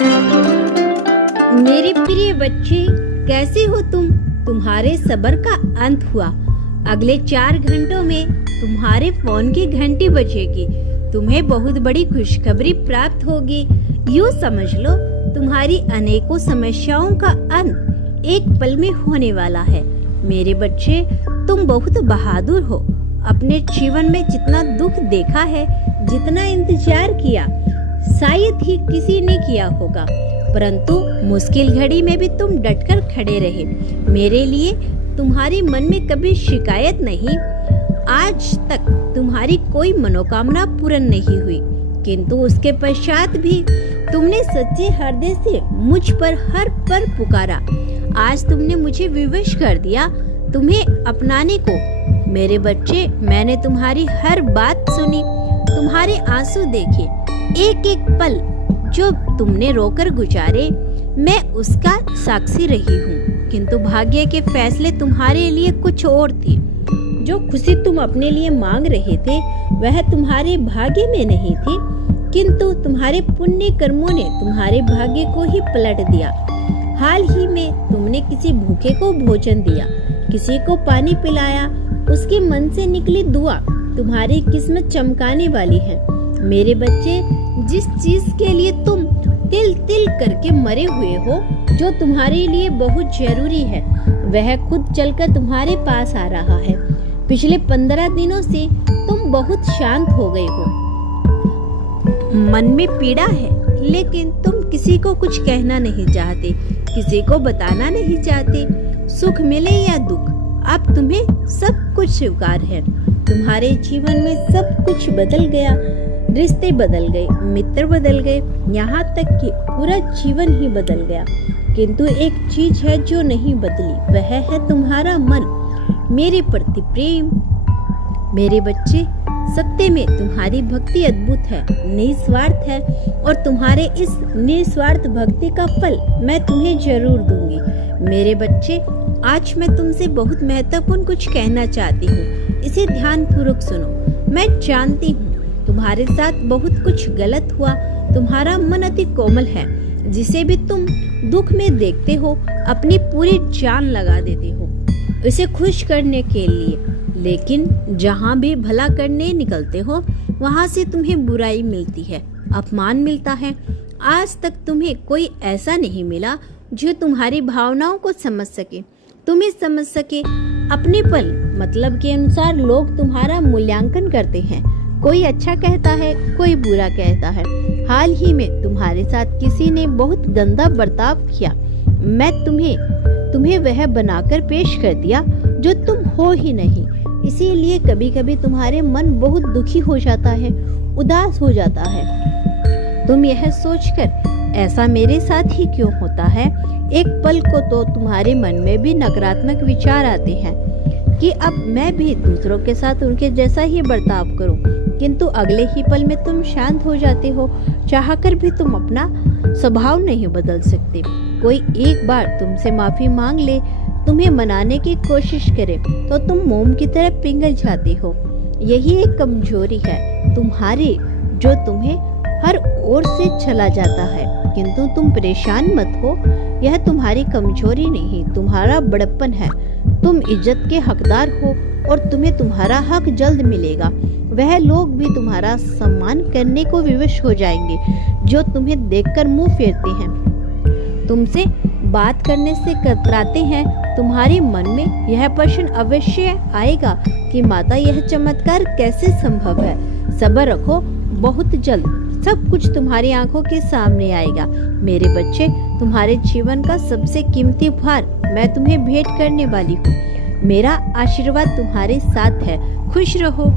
मेरे प्रिय बच्चे, कैसे हो तुम? तुम्हारे सब्र का अंत हुआ। अगले 4 घंटों में तुम्हारे फोन की घंटी बजेगी। तुम्हें बहुत बड़ी खुशखबरी प्राप्त होगी। यूँ समझ लो, तुम्हारी अनेकों समस्याओं का अंत एक पल में होने वाला है। मेरे बच्चे, तुम बहुत बहादुर हो। अपने जीवन में जितना दुख देखा है, जितना इंतजार किया, शायद ही किसी ने किया होगा, परंतु मुश्किल घड़ी में भी तुम डटकर खड़े रहे। मेरे लिए तुम्हारे मन में कभी शिकायत नहीं। आज तक तुम्हारी कोई मनोकामना पूर्ण नहीं हुई, किंतु उसके पश्चात भी तुमने सच्चे हृदय से मुझ पर हर पल पुकारा। आज तुमने मुझे विवश कर दिया, तुम्हें अपनाने को। मेरे बच्चे, मैंने तुम्हारी हर बात सुनी, तुम्हारे आंसू देखे, एक एक पल जो तुमने रोकर गुजारे, मैं उसका साक्षी रही हूँ। किंतु भाग्य के फैसले तुम्हारे लिए कुछ और थे। जो खुशी तुम अपने लिए मांग रहे थे, वह तुम्हारे भाग्य में नहीं थी, किंतु तुम्हारे पुण्य कर्मों ने तुम्हारे भाग्य को ही पलट दिया। हाल ही में तुमने किसी भूखे को भोजन दिया, किसी को पानी पिलाया, उसके मन से निकली दुआ तुम्हारी किस्मत चमकाने वाली है। मेरे बच्चे, जिस चीज के लिए तुम तिल तिल करके मरे हुए हो, जो तुम्हारे लिए बहुत जरूरी है, वह खुद चलकर तुम्हारे पास आ रहा है। पिछले 15 दिनों से तुम बहुत शांत हो गए हो। मन में पीड़ा है, लेकिन तुम किसी को कुछ कहना नहीं चाहते, किसी को बताना नहीं चाहते। सुख मिले या दुख, अब तुम्हें सब कुछ स्वीकार है। तुम्हारे जीवन में सब कुछ बदल गया। रिश्ते बदल गए, मित्र बदल गए, यहाँ तक कि पूरा जीवन ही बदल गया। किंतु एक चीज है जो नहीं बदली, वह है तुम्हारा मन, मेरे प्रति प्रेम। मेरे बच्चे, सत्य में तुम्हारी भक्ति अद्भुत है, निस्वार्थ है, और तुम्हारे इस निस्वार्थ भक्ति का फल मैं तुम्हें जरूर दूंगी। मेरे बच्चे, आज मैं तुमसे बहुत महत्वपूर्ण कुछ कहना चाहती हूँ। इसे ध्यानपूर्वक सुनो। मैं जानती हूँ तुम्हारे साथ बहुत कुछ गलत हुआ। तुम्हारा मन अति कोमल है, जिसे भी तुम दुख में देखते हो, अपनी पूरी जान लगा देते हो उसे खुश करने के लिए। लेकिन जहाँ भी भला करने निकलते हो, वहाँ से तुम्हें बुराई मिलती है, अपमान मिलता है। आज तक तुम्हें कोई ऐसा नहीं मिला जो तुम्हारी भावनाओं को समझ सके, तुम्हें समझ सके। अपने पल मतलब के अनुसार लोग तुम्हारा मूल्यांकन करते हैं। कोई अच्छा कहता है, कोई बुरा कहता है। हाल ही में तुम्हारे साथ किसी ने बहुत गंदा बर्ताव किया। मैं तुम्हें वह बनाकर पेश कर दिया जो तुम हो ही नहीं। इसीलिए कभी कभी तुम्हारे मन बहुत दुखी हो जाता है, उदास हो जाता है। तुम यह सोचकर ऐसा मेरे साथ ही क्यों होता है, एक पल को तो तुम्हारे मन में भी नकारात्मक विचार आते हैं कि अब मैं भी दूसरों के साथ उनके जैसा ही बर्ताव करूं। किंतु अगले ही पल में तुम शांत हो जाते हो। चाहकर भी तुम अपना स्वभाव नहीं बदल सकते। कोई एक बार तुमसे माफी मांग ले, तुम्हें मनाने की कोशिश करे, तो तुम मोम की तरह पिघल जाते हो। यही एक कमजोरी है तुम्हारी, जो तुम्हें हर ओर से चला जाता है। किंतु तुम परेशान मत हो, यह तुम्हारी कमजोरी नहीं, तुम्हारा बड़प्पन है। तुम इज्जत के हकदार हो और तुम्हें तुम्हारा हक जल्द मिलेगा। वह लोग भी तुम्हारा सम्मान करने को विवश हो जाएंगे जो तुम्हें देखकर मुंह फेरते हैं, तुमसे बात करने से कतराते हैं। तुम्हारे मन में यह प्रश्न अवश्य आएगा कि माता, यह चमत्कार कैसे संभव है। सब्र रखो, बहुत जल्द सब कुछ तुम्हारी आंखों के सामने आएगा। मेरे बच्चे, तुम्हारे जीवन का सबसे कीमती उपहार मैं तुम्हें भेंट करने वाली हूँ। मेरा आशीर्वाद तुम्हारे साथ है। खुश रहो।